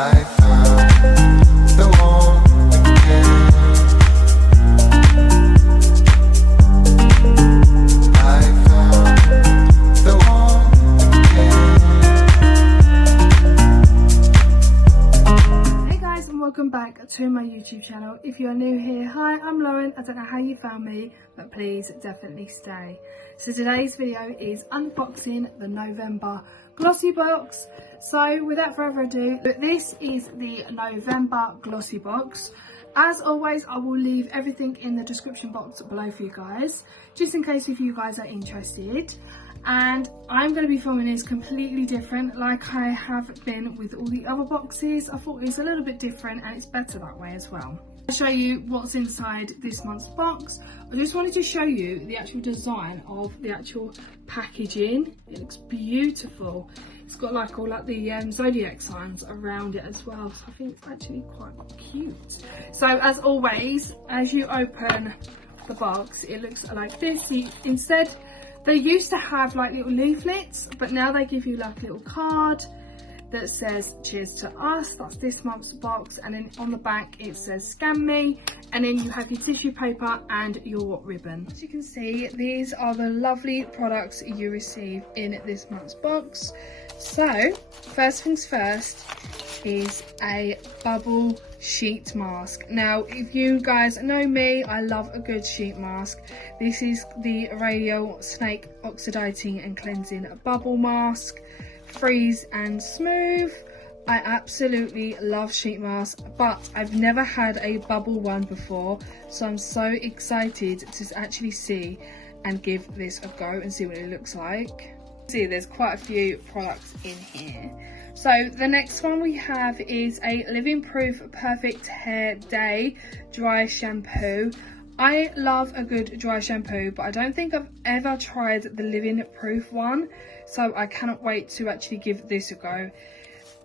I found the one again. I found the one again. Hey guys, and welcome back to my YouTube channel. If you're new here, hi, I'm Lauren. I don't know how you found me, but please definitely stay. So today's video is unboxing the November Glossybox. So without further ado, this is the November Glossybox. As always, I will leave everything in the description box below for you guys, just in case if you guys are interested. And I'm going to be filming this completely different, like I have been with all the other boxes. I thought it's a little bit different and it's better that way as well. I'll show you what's inside this month's box. I just wanted to show you the actual design of the actual packaging. It looks beautiful. It's got like all like the zodiac signs around it as well, so I think it's actually quite cute. So as always, as you open the box, it looks like this. Instead, they used to have like little leaflets, but now they give you like a little card that says cheers to us. That's this month's box, and then on the back it says scan me, and then you have your tissue paper and your ribbon. As you can see, these are the lovely products you receive in this month's box. So first things first is a bubble sheet mask. Now if you guys know me, I love a good sheet mask. This is the Radial Snake Oxidizing and Cleansing Bubble Mask. Freeze and smooth. I absolutely love sheet masks, but I've never had a bubble one before, so I'm so excited to actually see and give this a go and see what it looks like. See, there's quite a few products in here. So the next one we have is a Living Proof Perfect Hair Day Dry Shampoo. I love a good dry shampoo, but I don't think I've ever tried the Living Proof one, so I cannot wait to actually give this a go.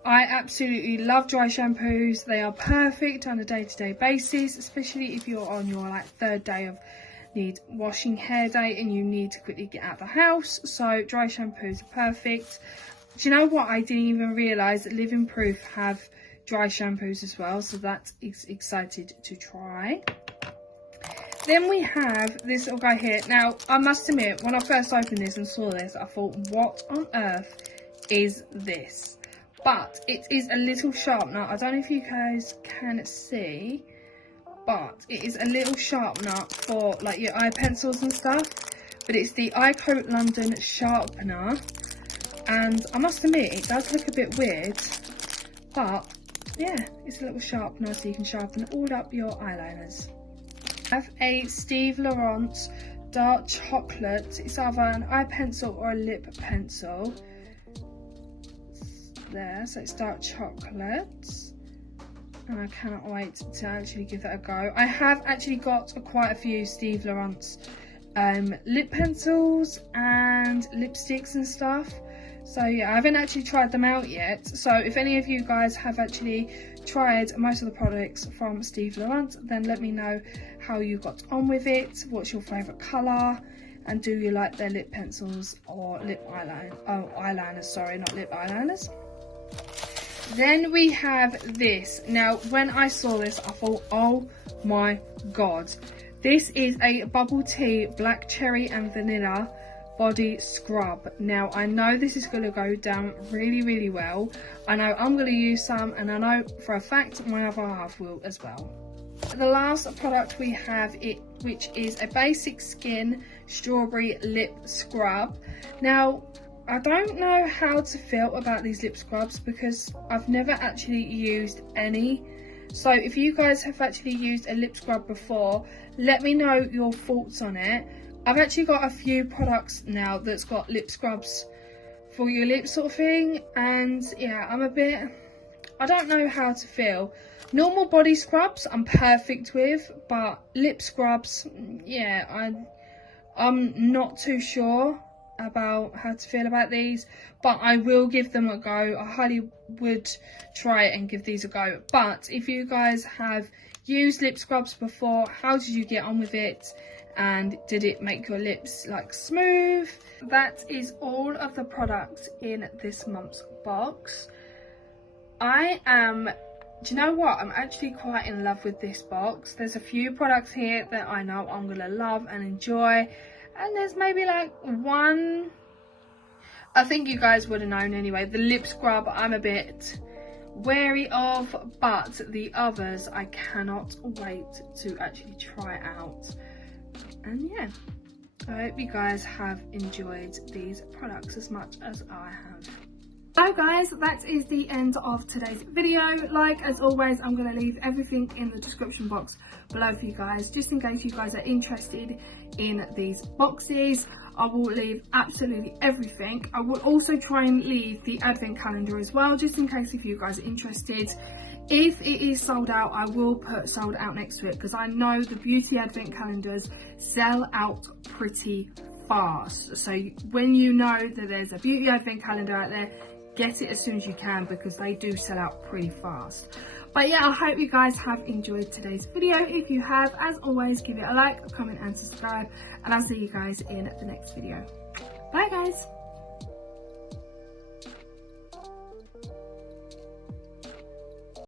I absolutely love dry shampoos. They are perfect on a day-to-day basis, especially if you're on your like third day of need washing hair day and you need to quickly get out of the house. So dry shampoos are perfect. Do you know what? I didn't even realise that Living Proof have dry shampoos as well, so that is excited to try. Then we have this little guy here. Now, I must admit, when I first opened this and saw this, I thought, what on earth is this? But it is a little sharpener. I don't know if you guys can see, but it is a little sharpener for like your eye pencils and stuff. But it's the Eye Coat London Sharpener. And I must admit, it does look a bit weird, but yeah, it's a little sharpener so you can sharpen all up your eyeliners. I have a Steve Laurent Dark Chocolate. It's either an eye pencil or a lip pencil. There, so it's dark chocolate. And I cannot wait to actually give that a go. I have actually got quite a few Steve Laurent's lip pencils and lipsticks and stuff. So yeah, I haven't actually tried them out yet. So if any of you guys have actually tried most of the products from Steve Laurent, then let me know how you got on with it. What's your favourite colour? And do you like their lip pencils or lip eyeliner? Oh, eyeliners, sorry, not lip eyeliners. Then we have this. Now, when I saw this, I thought, oh my god. This is a bubble tea black cherry and vanilla body scrub. Now I know this is going to go down really well. I know I'm going to use some, and I know for a fact my other half will as well. The last product we have, which is a Basic Skin Strawberry Lip Scrub. Now I don't know how to feel about these lip scrubs because I've never actually used any. So if you guys have actually used a lip scrub before, let me know your thoughts on it. I've actually got a few products now that's got lip scrubs for your lips sort of thing, and yeah, I don't know how to feel. Normal body scrubs I'm perfect with, but lip scrubs, yeah, I'm not too sure about how to feel about these, but I will give them a go. I highly would try it and give these a go. But if you guys have used lip scrubs before, how did you get on with it? And did it make your lips like smooth? That is all of the products in this month's box. Do you know what? I'm actually quite in love with this box. There's a few products here that I know I'm gonna love and enjoy, and there's maybe like one I think you guys would have known anyway. The lip scrub I'm a bit wary of, but the others I cannot wait to actually try out. And yeah, I hope you guys have enjoyed these products as much as I have. So guys, that is the end of today's video. Like as always, I'm going to leave everything in the description box below for you guys, just in case you guys are interested in these boxes. I will leave absolutely everything. I will also try and leave the advent calendar as well, just in case if you guys are interested. If it is sold out, I will put sold out next to it, because I know the beauty advent calendars sell out pretty fast. So when you know that there's a beauty advent calendar out there, get it as soon as you can, because they do sell out pretty fast. But yeah, I hope you guys have enjoyed today's video. If you have, as always, give it a like, a comment and subscribe, and I'll see you guys in the next video. Bye guys.